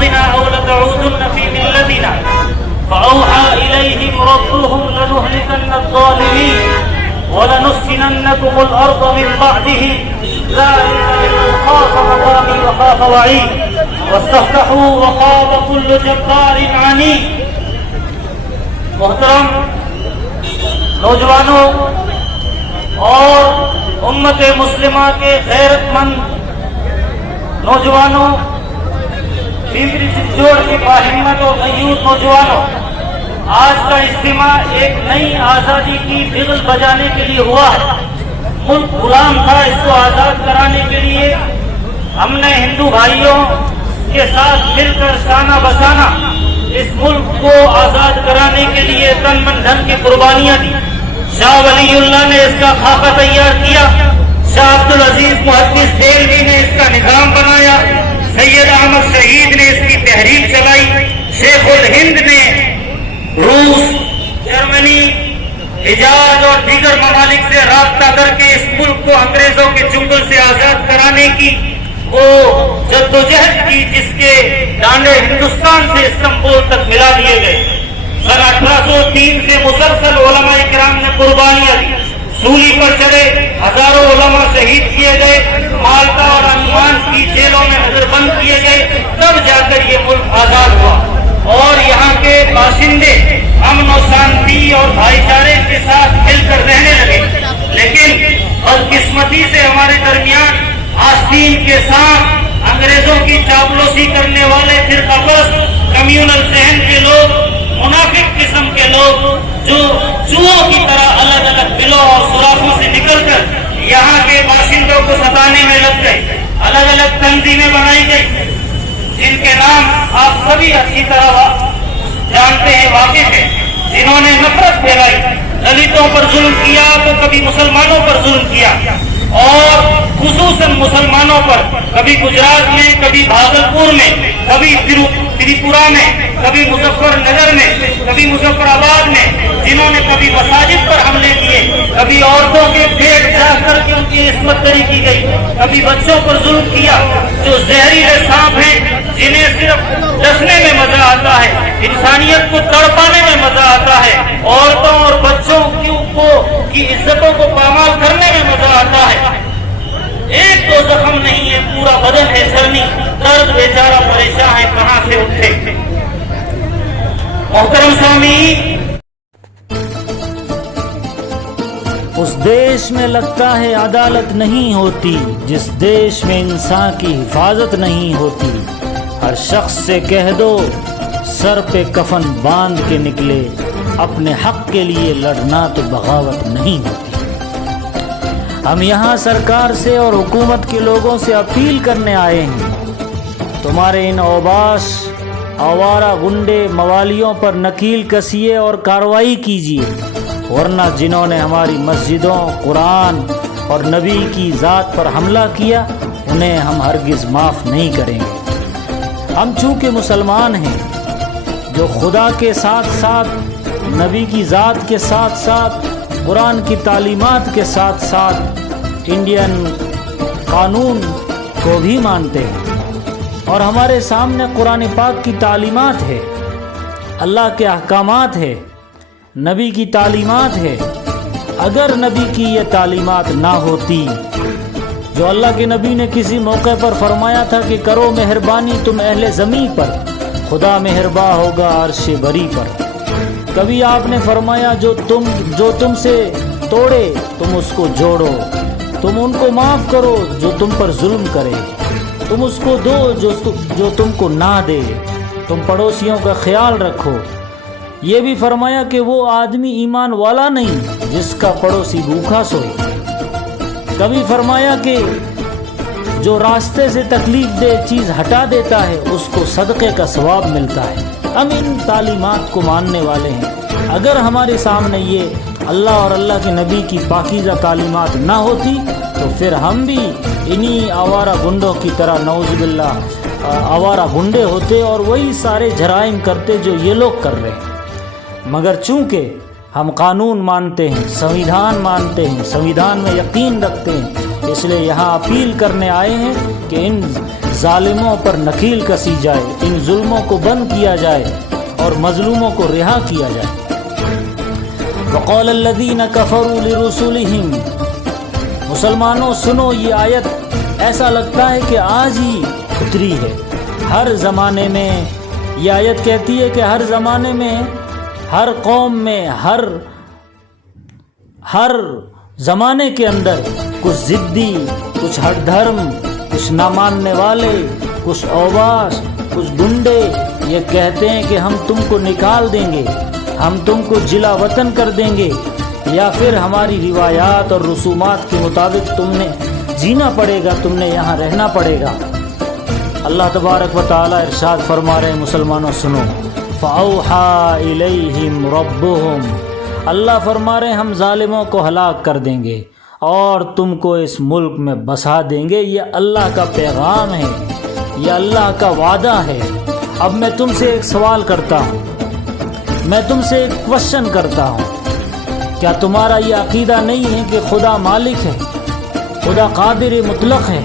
أرضنا أو لتعودن في ملتنا فأوحى إليهم ربهم لنهلكن الظالمين ولنسكننكم الأرض من بعدهم ذلك لمن خاف مقامي وخاف وعيد واستفتحوا وخاب كل جبار عنيد. محترم نوجوانوں اور امت مسلمہ کے غیرت مند نوجوانوں، پیپری چچوڑ کے باہمت اور غیور نوجوانوں، آج کا اجتماع ایک نئی آزادی کی بغل بجانے کے لیے ہوا ہے. ملک غلام تھا، اس کو آزاد کرانے کے لیے ہم نے ہندو بھائیوں کے ساتھ مل کر شانہ بشانہ اس ملک کو آزاد کرانے کے لیے تن من دھن کی قربانیاں دی. شاہ ولی اللہ نے اس کا خاکہ تیار کیا، شاہ عبدالعزیز محدث دہلوی نے اس کا نظام بنایا، سید احمد شہید نے اس کی تحریک چلائی، شیخ الہند نے روس، جرمنی، حجاز اور دیگر ممالک سے رابطہ کر کے اس ملک کو انگریزوں کے چنگل سے آزاد کرانے کی وہ جدوجہد کی، جس کے ڈانڈے ہندوستان سے استنبول تک ملا دیے گئے. سن 1803 سے مسلسل علماء کرام نے قربانیاں دی، سولی پر چلے، ہزاروں علماء شہید کیے گئے، مالٹا اور انڈمان کی جیلوں میں نظر بند کیے گئے، تب جا کر یہ ملک آزاد ہوا اور یہاں کے باشندے امن و شانتی اور بھائی چارے کے ساتھ مل کر رہنے لگے. لیکن بدقسمتی سے ہمارے درمیان آستین کے ساتھ انگریزوں کی چاپلوسی کرنے والے فرقہ پرست کمیونل ذہن کے لوگ، منافق قسم کے لوگ جو چوہوں کی طرح الگ الگ بلوں اور سوراخوں سے نکل کر یہاں کے باشندوں کو ستانے میں لگ گئے. الگ الگ تنظیمیں بنائی گئی جن کے نام آپ سبھی اچھی طرح جانتے ہیں، واقف ہیں، جنہوں نے نفرت پھیلائی، دلتوں پر ظلم کیا تو کبھی مسلمانوں پر ظلم کیا، اور خصوصاً مسلمانوں پر کبھی گجرات میں، کبھی بھاگلپور میں، کبھی تریپورہ میں، کبھی مظفر نگر میں، کبھی مظفر آباد میں، جنہوں نے کبھی مساجد پر حملے کیے، کبھی عورتوں کے پیٹ چاہ کر کے ان کی عصمت دری کی گئی، کبھی بچوں پر ظلم کیا جو زہریلے سانپ ہیں جنہیں صرف ڈسنے میں مزہ آتا ہے، انسانیت کو تڑپانے میں مزہ آتا ہے، عورتوں اور بچوں کی عزتوں کو پامال کرنے میں مزہ آتا ہے. ایک تو زخم نہیں ہے، پورا بدن ہے سرنی، درد بیچارہ پریشان ہے کہاں سے اٹھے. محترم سامعین، اس دیش میں لگتا ہے عدالت نہیں ہوتی جس دیش میں انسان کی حفاظت نہیں ہوتی. ہر شخص سے کہہ دو سر پہ کفن باندھ کے نکلے، اپنے حق کے لیے لڑنا تو بغاوت نہیں ہوتی. ہم یہاں سرکار سے اور حکومت کے لوگوں سے اپیل کرنے آئے ہیں، تمہارے ان اوباش آوارہ گنڈے موالیوں پر نکیل کسیے اور کارروائی کیجیے، ورنہ جنہوں نے ہماری مسجدوں، قرآن اور نبی کی ذات پر حملہ کیا انہیں ہم ہرگز معاف نہیں کریں گے. ہم چونکہ مسلمان ہیں جو خدا کے ساتھ ساتھ، نبی کی ذات کے ساتھ ساتھ، قرآن کی تعلیمات کے ساتھ ساتھ انڈین قانون کو بھی مانتے ہیں، اور ہمارے سامنے قرآن پاک کی تعلیمات ہے، اللہ کے احکامات ہے، نبی کی تعلیمات ہے. اگر نبی کی یہ تعلیمات نہ ہوتی، جو اللہ کے نبی نے کسی موقع پر فرمایا تھا کہ کرو مہربانی تم اہل زمین پر، خدا مہرباں ہوگا عرش بری پر. کبھی آپ نے فرمایا جو تم سے توڑے تم اس کو جوڑو، تم ان کو معاف کرو جو تم پر ظلم کرے، تم اس کو دو جو تم کو نہ دے، تم پڑوسیوں کا خیال رکھو. یہ بھی فرمایا کہ وہ آدمی ایمان والا نہیں جس کا پڑوسی بھوکا سوئے. کبھی فرمایا کہ جو راستے سے تکلیف دہ چیز ہٹا دیتا ہے اس کو صدقے کا ثواب ملتا ہے. ہم ان تعلیمات کو ماننے والے ہیں. اگر ہمارے سامنے یہ اللہ اور اللہ کے نبی کی پاکیزہ تعلیمات نہ ہوتی تو پھر ہم بھی انہی آوارہ گنڈوں کی طرح نعوذ باللہ آوارہ گنڈے ہوتے اور وہی سارے جرائم کرتے جو یہ لوگ کر رہے ہیں. مگر چونکہ ہم قانون مانتے ہیں، سنویدھان مانتے ہیں، سنویدھان میں یقین رکھتے ہیں، اس لیے یہاں اپیل کرنے آئے ہیں کہ ان ظالموں پر نکیل کسی جائے، ان ظلموں کو بند کیا جائے اور مظلوموں کو رہا کیا جائے۔ وقال الذین کفروا لرسلہم، مسلمانوں سنو یہ آیت ایسا لگتا ہے کہ آج ہی اتری ہے۔ ہر زمانے میں یہ آیت کہتی ہے کہ ہر زمانے میں، ہر قوم میں، ہر زمانے کے اندر کچھ ضدی، کچھ ہٹ دھرم، کچھ نہ ماننے والے، کچھ اوباش، کچھ گنڈے یہ کہتے ہیں کہ ہم تم کو نکال دیں گے، ہم تم کو جلا وطن کر دیں گے، یا پھر ہماری روایات اور رسومات کے مطابق تم نے جینا پڑے گا، تم نے یہاں رہنا پڑے گا۔ اللہ تبارک و تعالی ارشاد فرما رہے ہیں مسلمانوں سنو، فَأَوْحَى إِلَيْهِمْ رَبُّهُمْ، اللہ فرما رہے ہیں ہم ظالموں کو ہلاک کر دیں گے اور تم کو اس ملک میں بسا دیں گے۔ یہ اللہ کا پیغام ہے، یہ اللہ کا وعدہ ہے۔ اب میں تم سے ایک سوال کرتا ہوں، میں تم سے ایک کوشچن کرتا ہوں، کیا تمہارا یہ عقیدہ نہیں ہے کہ خدا مالک ہے، خدا قادر مطلق ہے؟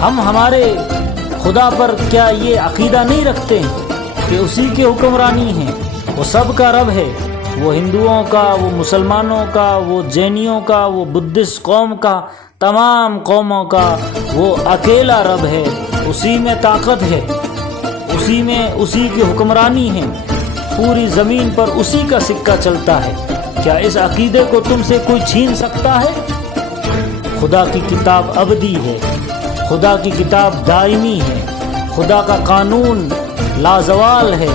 ہم ہمارے خدا پر کیا یہ عقیدہ نہیں رکھتے ہیں کہ اسی کی حکمرانی ہے، وہ سب کا رب ہے، وہ ہندوؤں کا، وہ مسلمانوں کا، وہ جینیوں کا، وہ بدھسٹ قوم کا، تمام قوموں کا وہ اکیلا رب ہے، اسی میں طاقت ہے، اسی کی حکمرانی ہے، پوری زمین پر اسی کا سکہ چلتا ہے۔ کیا اس عقیدے کو تم سے کوئی چھین سکتا ہے؟ خدا کی کتاب ابدی ہے، خدا کی کتاب دائمی ہے، خدا کا قانون لازوال ہے،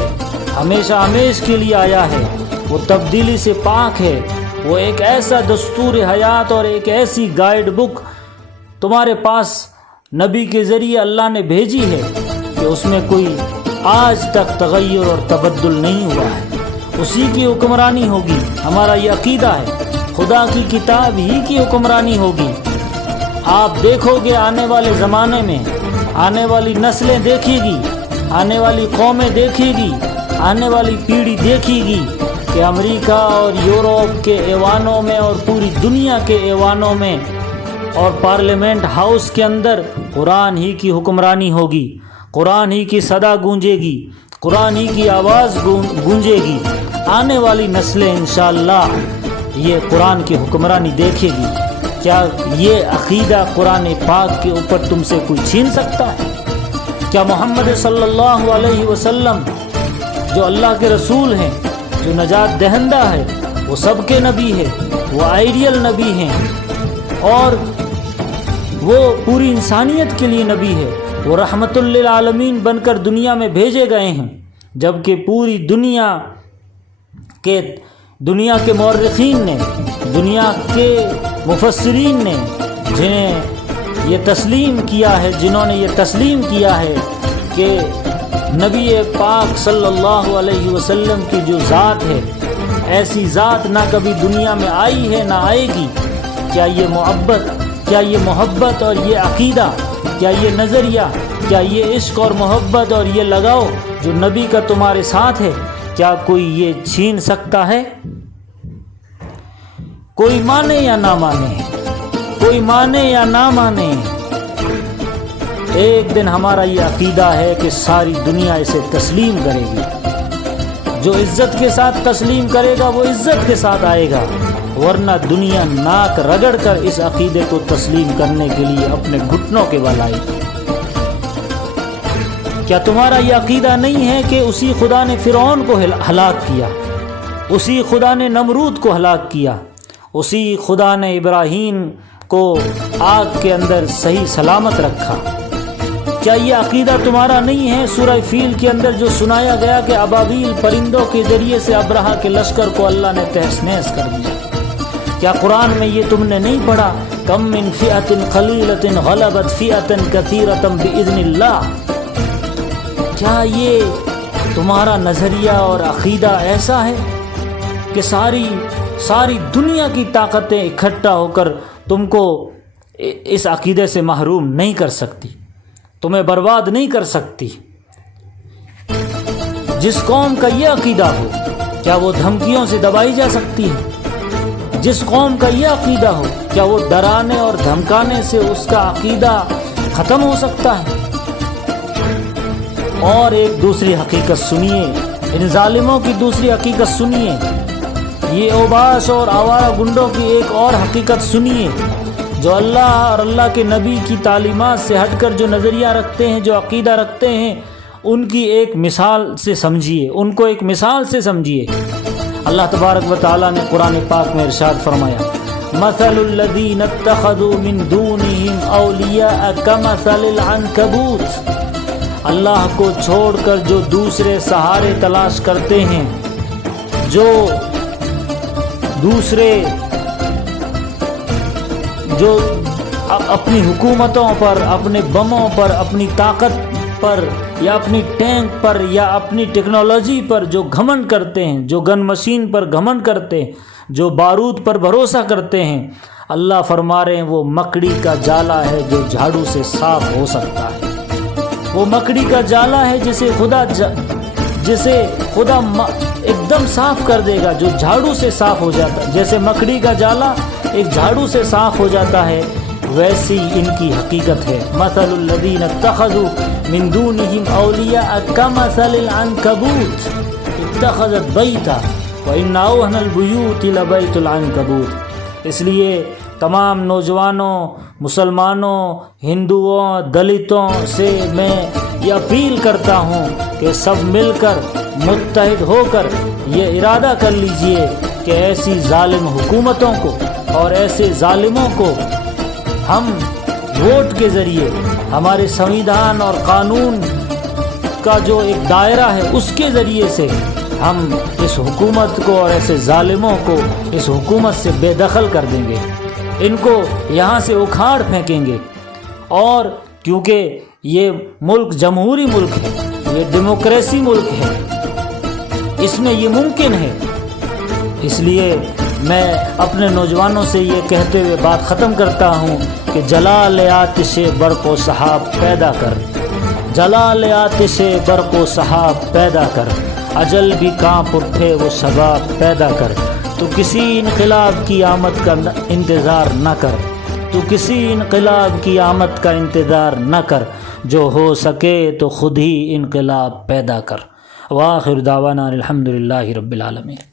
ہمیشہ ہمیش کے لیے آیا ہے، وہ تبدیلی سے پاک ہے، وہ ایک ایسا دستور حیات اور ایک ایسی گائیڈ بک تمہارے پاس نبی کے ذریعے اللہ نے بھیجی ہے کہ اس میں کوئی آج تک تغیر اور تبدل نہیں ہوا ہے، اسی کی حکمرانی ہوگی۔ ہمارا یہ عقیدہ ہے، خدا کی کتاب ہی کی حکمرانی ہوگی۔ آپ دیکھو گے آنے والے زمانے میں، آنے والی نسلیں دیکھے گی، آنے والی قومیں دیکھے گی، آنے والی پیڑھی دیکھے گی کہ امریکہ اور یورپ کے ایوانوں میں اور پوری دنیا کے ایوانوں میں اور پارلیمنٹ ہاؤس کے اندر قرآن ہی کی حکمرانی ہوگی، قرآن ہی کی صدا گونجے گی، قرآن ہی کی آواز گونجے گی۔ آنے والی نسلیں انشاءاللہ یہ قرآن کی حکمرانی دیکھے گی۔ کیا یہ عقیدہ قرآن پاک کے اوپر تم سے کوئی چھین سکتا ہے؟ کیا محمد صلی اللہ علیہ وسلم جو اللہ کے رسول ہیں، جو نجات دہندہ ہے، وہ سب کے نبی ہے، وہ آئیڈیل نبی ہیں اور وہ پوری انسانیت کے لیے نبی ہے، وہ رحمت للعالمین بن کر دنیا میں بھیجے گئے ہیں، جبکہ پوری دنیا کے مورخین نے، دنیا کے مفسرین نے جنہوں نے یہ تسلیم کیا ہے کہ نبی پاک صلی اللہ علیہ وسلم کی جو ذات ہے، ایسی ذات نہ کبھی دنیا میں آئی ہے نہ آئے گی۔ کیا یہ محبت اور یہ عقیدہ، کیا یہ نظریہ، کیا یہ عشق اور محبت اور یہ لگاؤ جو نبی کا تمہارے ساتھ ہے، کیا کوئی یہ چھین سکتا ہے؟ کوئی مانے یا نہ مانے، کوئی مانے یا نہ مانے، ایک دن ہمارا یہ عقیدہ ہے کہ ساری دنیا اسے تسلیم کرے گی۔ جو عزت کے ساتھ تسلیم کرے گا وہ عزت کے ساتھ آئے گا، ورنہ دنیا ناک رگڑ کر اس عقیدے کو تسلیم کرنے کے لیے اپنے گھٹنوں کے بل آئی۔ کیا تمہارا یہ عقیدہ نہیں ہے کہ اسی خدا نے فرعون کو ہلاک کیا، اسی خدا نے نمرود کو ہلاک کیا، اسی خدا نے ابراہیم کو آگ کے اندر صحیح سلامت رکھا؟ کیا یہ عقیدہ تمہارا نہیں ہے سورہ فیل کے اندر جو سنایا گیا کہ ابابیل پرندوں کے ذریعے سے ابرہہ کے لشکر کو اللہ نے تہس نہس کر دیا؟ کیا قرآن میں یہ تم نے نہیں پڑھا کم من فئۃ قلیلۃ غلبت فئۃ کثیرۃ باذن اللہ؟ کیا یہ تمہارا نظریہ اور عقیدہ ایسا ہے کہ ساری دنیا کی طاقتیں اکٹھا ہو کر تم کو اس عقیدے سے محروم نہیں کر سکتی، تمہیں برباد نہیں کر سکتی؟ جس قوم کا یہ عقیدہ ہو کیا وہ دھمکیوں سے دبائی جا سکتی ہے؟ جس قوم کا یہ عقیدہ ہو، کیا وہ ڈرانے اور دھمکانے سے اس کا عقیدہ ختم ہو سکتا ہے؟ اور ایک دوسری حقیقت سنیے، ان ظالموں کی دوسری حقیقت سنیے، یہ اوباش اور آوارہ گنڈوں کی ایک اور حقیقت سنیے، جو اللہ اور اللہ کے نبی کی تعلیمات سے ہٹ کر جو نظریہ رکھتے ہیں، جو عقیدہ رکھتے ہیں، ان کی ایک مثال سے سمجھیے، ان کو ایک مثال سے سمجھیے۔ اللہ تبارک و تعالیٰ نے قرآن پاک میں ارشاد فرمایا، مثل الذین اتخذوا من دونہم اولیاء کمثل العنکبوت، اللہ کو چھوڑ کر جو دوسرے سہارے تلاش کرتے ہیں، جو دوسرے جو اپنی حکومتوں پر، اپنے بموں پر، اپنی طاقت پر، یا اپنی ٹینک پر، یا اپنی ٹیکنالوجی پر جو گھمنڈ کرتے ہیں، جو گن مشین پر گھمنڈ کرتے ہیں، جو بارود پر بھروسہ کرتے ہیں، اللہ فرما رہے ہیں وہ مکڑی کا جالا ہے جو جھاڑو سے صاف ہو سکتا ہے۔ وہ مکڑی کا جالا ہے جسے خدا ایک دم صاف کر دے گا، جو جھاڑو سے صاف ہو جاتا ہے۔ جیسے مکڑی کا جالا ایک جھاڑو سے صاف ہو جاتا ہے، ویسی ان کی حقیقت ہے۔ مثل الذین اتخذوا من دونہم اولیاء کمثل العنکبوت اتخذت بیتا وان اوہن البیوت لبیت العنکبوت۔ اس لیے تمام نوجوانوں، مسلمانوں، ہندوؤں، دلتوں سے میں یہ اپیل کرتا ہوں کہ سب مل کر متحد ہو کر یہ ارادہ کر لیجئے کہ ایسی ظالم حکومتوں کو اور ایسے ظالموں کو ہم ووٹ کے ذریعے، ہمارے سنویدھان اور قانون کا جو ایک دائرہ ہے اس کے ذریعے سے ہم اس حکومت کو اور ایسے ظالموں کو اس حکومت سے بے دخل کر دیں گے، ان کو یہاں سے اکھاڑ پھینکیں گے۔ اور کیونکہ یہ ملک جمہوری ملک ہے، یہ ڈیموکریسی ملک ہے، اس میں یہ ممکن ہے۔ اس لیے میں اپنے نوجوانوں سے یہ کہتے ہوئے بات ختم کرتا ہوں کہ جلال آتش برق و سحاب پیدا کر، جلال آتش برق و سحاب پیدا کر، اجل بھی کانپ اٹھے وہ شباب پیدا کر۔ تو کسی انقلاب کی آمد کا انتظار نہ کر، تو کسی انقلاب کی آمد کا انتظار نہ کر، جو ہو سکے تو خود ہی انقلاب پیدا کر۔ وآخر دعوانا الحمدللہ رب العالمین۔